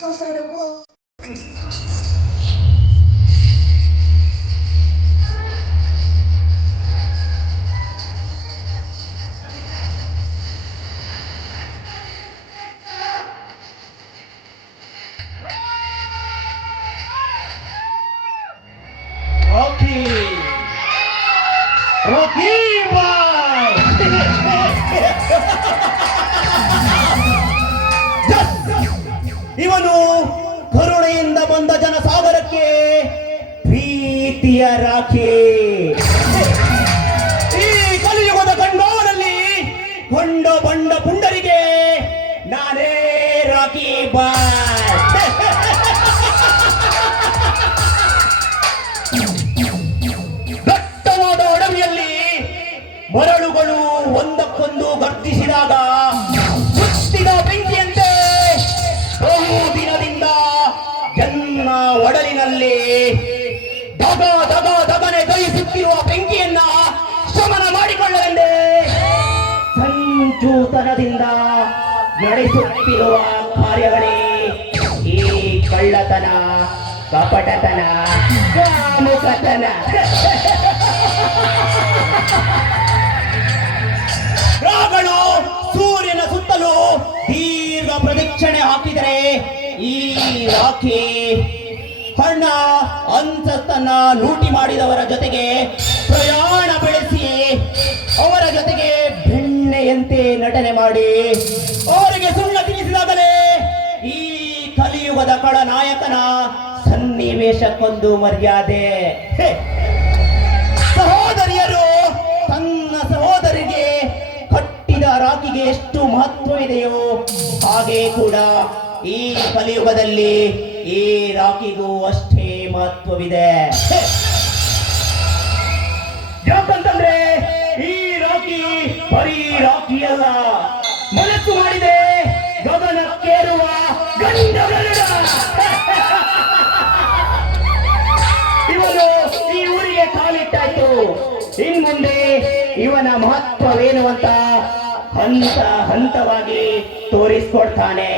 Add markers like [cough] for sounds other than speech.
Don't say the word. Okay. Okay. ಕರುಣೆಯಿಂದ ಬಂದ ಜನಸಾಗರಕ್ಕೆ ಪ್ರೀತಿಯ ರಾಖಿ. ಈ ಕಲಿಯುಗದ ಕಂಡೋರಲ್ಲಿ ಕೊಂಡ ಬಂಡ ಪುಂಡರಿಗೆ ನಾನೇ ರಾಖಿ ಬಾಯ್. [laughs] ದಗ ದಗ ದಗನೆ ದಹಿಸುತ್ತಿರುವ ಬೆಂಕಿಯನ್ನ ಶಮನ ಮಾಡಿಕೊಳ್ಳಲೆಂದೇ ಸಂಚೂತನದಿಂದ ನಡೆಸುತ್ತಿರುವ ಕಾರ್ಯಗಳೇ ಈ ಕಳ್ಳತನ, ಕಪಟತನ, ಕಾಮುಕತನ. ರಾಗಳು ಸೂರ್ಯನ ಸುತ್ತಲೂ ದೀರ್ಘ ಪ್ರದಕ್ಷಿಣೆ ಹಾಕಿದರೆ ಈ ರಾಖಿ ಹಣ ಅಂತಸ್ತನ್ನ ಲೂಟಿ ಮಾಡಿದವರ ಜೊತೆಗೆ ಪ್ರಯಾಣ ಬೆಳೆಸಿ, ಅವರ ಜೊತೆಗೆ ಬೆಣ್ಣೆಯಂತೆ ನಟನೆ ಮಾಡಿ, ಅವರಿಗೆ ಸುಳ್ಳು ತಿನ್ನಿಸಿದಾಗಲೇ ಈ ಕಲಿಯುಗದ ಕಳನಾಯಕನ ಸನ್ನಿವೇಶಕ್ಕೊಂದು ಮರ್ಯಾದೆ! ಸಹೋದರಿಯರು, ತನ್ನ ಸಹೋದರಿಗೆ ಕಟ್ಟಿದ ರಾಖಿಗೆ ಎಷ್ಟು ಮಹತ್ವ ಇದೆಯೋ ಹಾಗೆ ಕೂಡ ಈ ಕಲಿಯುಗದಲ್ಲಿ ಈ ರಾಕಿಗೂ ಅಷ್ಟೇ ಮಹತ್ವವಿದೆ! ಯಾಕಂತಂದ್ರೆ ಈ ರಾಕಿ ಬರೀ ರಾಕಿ ಅಲ್ಲ ಮನಸ್ಸು ಮಾಡಿದೆ ಗಗನಕ್ಕೇರುವ ಕೇಳುವ [laughs] ಇವನು ಈ ಊರಿಗೆ ಕಾಲಿಟ್ಟಾಯ್ತು. ಇನ್ ಮುಂದೆ ಇವನ ಮಹತ್ವವೇನು ಅಂತ ಹಂತ ಹಂತವಾಗಿ ತೋರಿಸ್ಕೊಡ್ತಾನೆ.